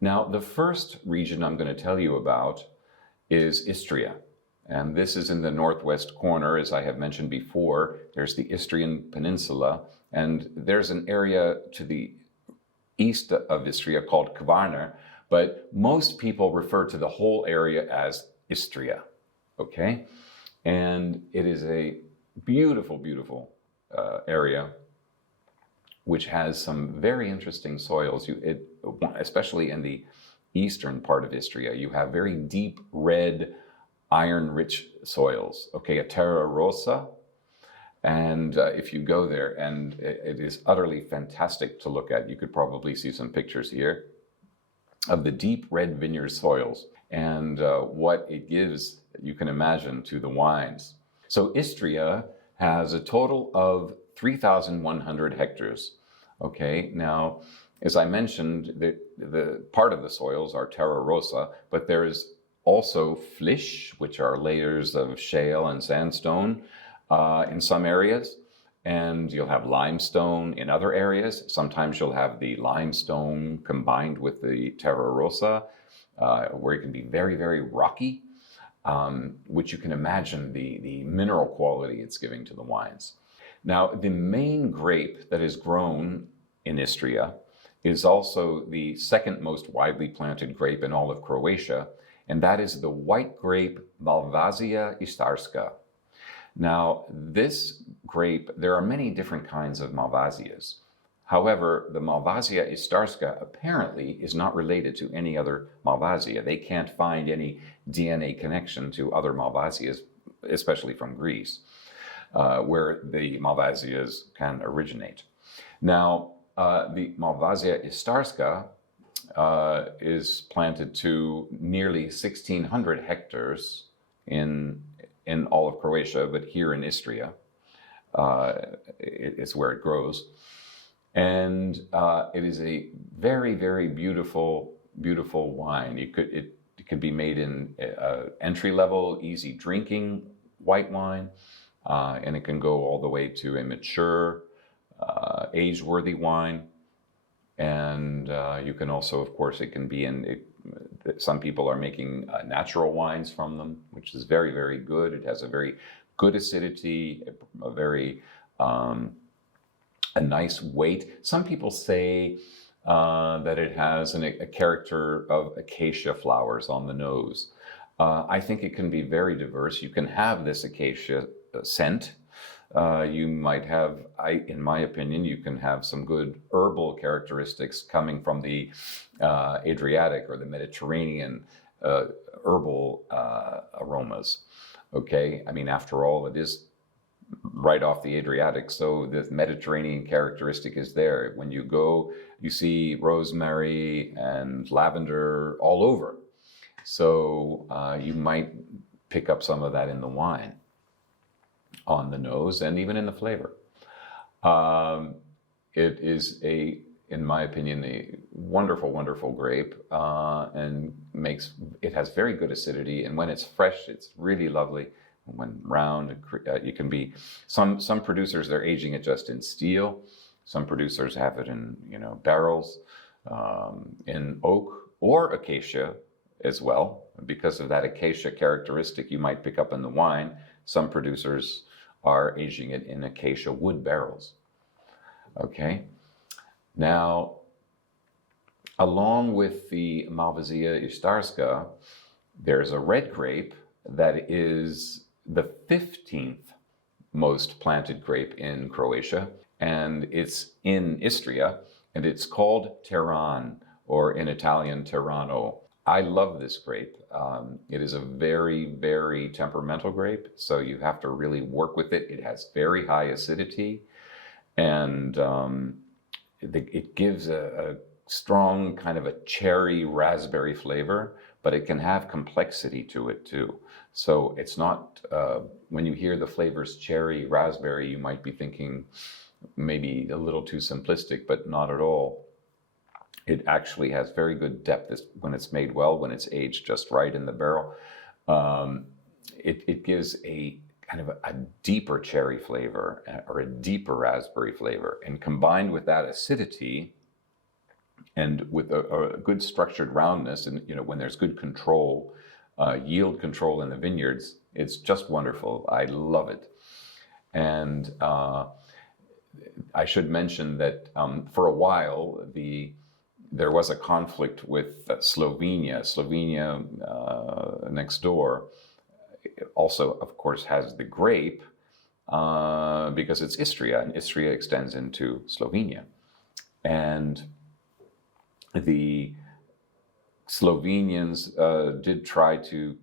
Now, the first region I'm going to tell you about is Istria. And this is in the northwest corner, as I have mentioned before. There's the Istrian Peninsula, and there's an area to the east of Istria called Kvarner, but most people refer to the whole area as Istria, okay? And it is a beautiful, beautiful area which has some very interesting soils. Especially in the eastern part of Istria, you have very deep red, iron-rich soils, okay, a terra rossa. And if you go there, and it is utterly fantastic to look at. You could probably see some pictures here of the deep red vineyard soils and what it gives, you can imagine, to the wines. So Istria has a total of 3,100 hectares. Okay, now, as I mentioned, the part of the soils are terra rossa, but there is also flysch, which are layers of shale and sandstone in some areas, and you'll have limestone in other areas. Sometimes you'll have the limestone combined with the terra rossa, where it can be very, very rocky, which you can imagine the mineral quality it's giving to the wines. Now, the main grape that is grown in Istria is also the second most widely planted grape in all of Croatia, and that is the white grape Malvasia istarska. Now, this grape, there are many different kinds of Malvasias. However, the Malvasia istarska apparently is not related to any other Malvasia. They can't find any DNA connection to other Malvasias, especially from Greece, where the Malvasias can originate. Now, the Malvasia istarska is planted to nearly 1,600 hectares in all of Croatia, but here in Istria is where it grows. And it is a very, very beautiful, beautiful wine. It could be made in entry-level, easy drinking white wine, and it can go all the way to a mature, age-worthy wine. And you can also, of course, it can be some people are making natural wines from them, which is very, very good. It has a very good acidity, a very a nice weight. Some people say that it has a character of acacia flowers on the nose. I think it can be very diverse. You can have this acacia scent. You might have, in my opinion, you can have some good herbal characteristics coming from the Adriatic or the Mediterranean herbal aromas. Okay, I mean, after all, it is right off the Adriatic, so the Mediterranean characteristic is there. When you go, you see rosemary and lavender all over. So you might pick up some of that in the wine, on the nose, and even in the flavor. It is in my opinion, a wonderful, wonderful grape, and it has very good acidity. And when it's fresh, it's really lovely. When round, you can be some producers, they're aging it just in steel. Some producers have it in barrels, in oak or acacia as well. Because of that acacia characteristic, you might pick up in the wine. Some producers are aging it in acacia wood barrels. Okay. Now, along with the Malvasia istarska, there's a red grape that is the 15th most planted grape in Croatia, and it's in Istria, and it's called Teran, or in Italian, Terrano. I love this grape. It is a very, very temperamental grape, so you have to really work with it. It has very high acidity, and it gives a strong kind of a cherry raspberry flavor, but it can have complexity to it too. So it's not, when you hear the flavors cherry, raspberry, you might be thinking maybe a little too simplistic, but not at all. It actually has very good depth when it's made well, when it's aged just right in the barrel. It gives a kind of a deeper cherry flavor or a deeper raspberry flavor. And combined with that acidity, and with a good structured roundness, and when there's good control, yield control in the vineyards, it's just wonderful. I love it. And I should mention that for a while there was a conflict with Slovenia. Slovenia next door also, of course, has the grape because it's Istria, and Istria extends into Slovenia. And the Slovenians did try to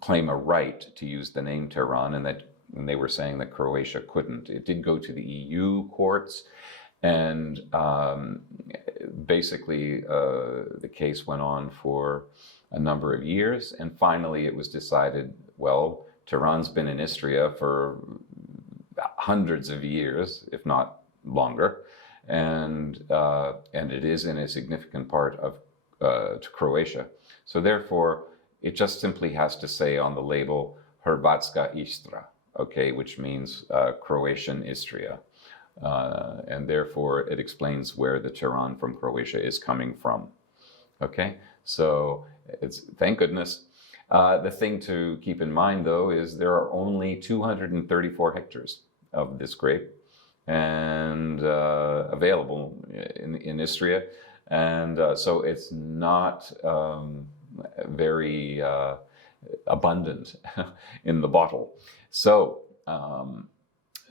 claim a right to use the name Tehran, and they were saying that Croatia couldn't. It did go to the EU courts, and basically the case went on for a number of years, and finally it was decided, well, Tehran's been in Istria for hundreds of years, if not longer, and it is in a significant part of to Croatia. So therefore, it just simply has to say on the label Hrvatska Istra, okay, which means Croatian Istria. And therefore, it explains where the Tehran from Croatia is coming from. Okay, so thank goodness. The thing to keep in mind, though, is there are only 234 hectares of this grape and available in Istria. And so it's not very abundant in the bottle. So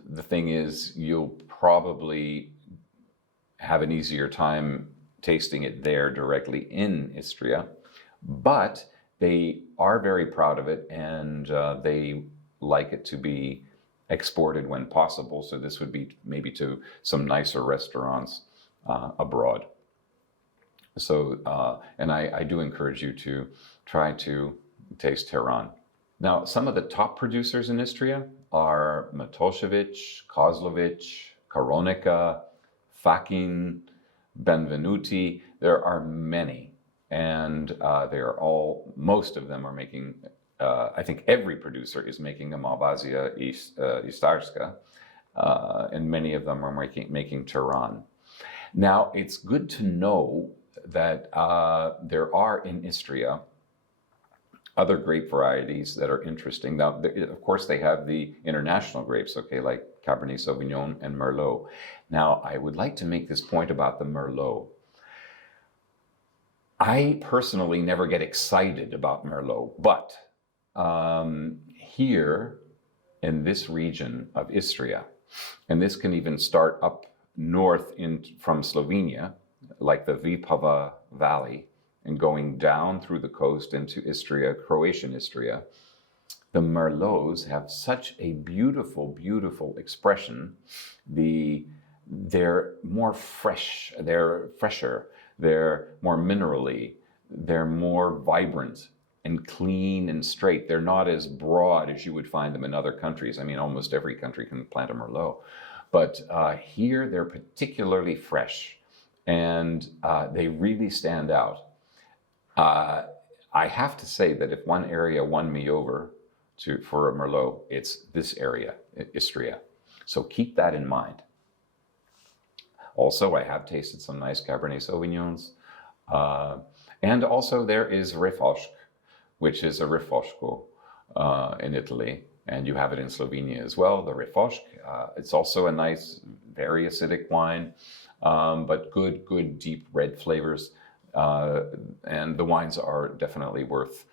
the thing is, you'll probably have an easier time tasting it there directly in Istria, but they are very proud of it, and they like it to be exported when possible. So this would be maybe to some nicer restaurants abroad. So, and I do encourage you to try to taste Tehran. Now, some of the top producers in Istria are Matoshevic, Kozlovic, Karonica, Fakin, Benvenuti. There are many, and they are all, most of them are making, I think every producer is making a Malvasia Istarska, and many of them are making Tehran. Now, it's good to know that there are in Istria other grape varieties that are interesting. Now, of course, they have the international grapes, okay, like Cabernet Sauvignon and Merlot. Now, I would like to make this point about the Merlot. I personally never get excited about Merlot, but here in this region of Istria, and this can even start up north from Slovenia, like the Vipava Valley, and going down through the coast into Istria, Croatian Istria, the Merlots have such a beautiful, beautiful expression. They're more fresh, they're fresher, they're more minerally, they're more vibrant and clean and straight. They're not as broad as you would find them in other countries. I mean, almost every country can plant a Merlot. But here they're particularly fresh, and they really stand out. I have to say that if one area won me over for a Merlot, it's this area, Istria. So keep that in mind. Also, I have tasted some nice Cabernet Sauvignons. And also there is Refosk, which is a Refosco in Italy. And you have it in Slovenia as well, the Refosk. It's also a nice, very acidic wine, but good, deep red flavors. And the wines are definitely worth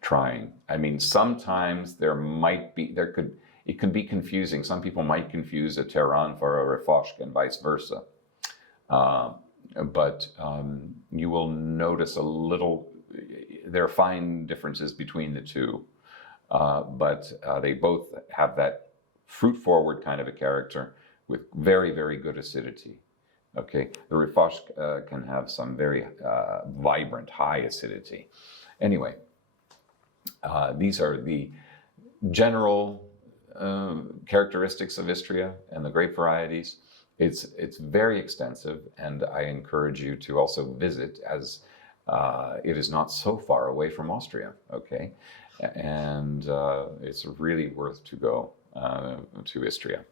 trying. I mean, sometimes it can be confusing. Some people might confuse a Tehran for a Refosk and vice versa. But you will notice there are fine differences between the two. But they both have that fruit-forward kind of a character with very, very good acidity. Okay, the Refosk can have some very vibrant, high acidity. Anyway, these are the general characteristics of Istria and the grape varieties. It's very extensive, and I encourage you to also visit, as it is not so far away from Austria. Okay, and it's really worth to go to Istria.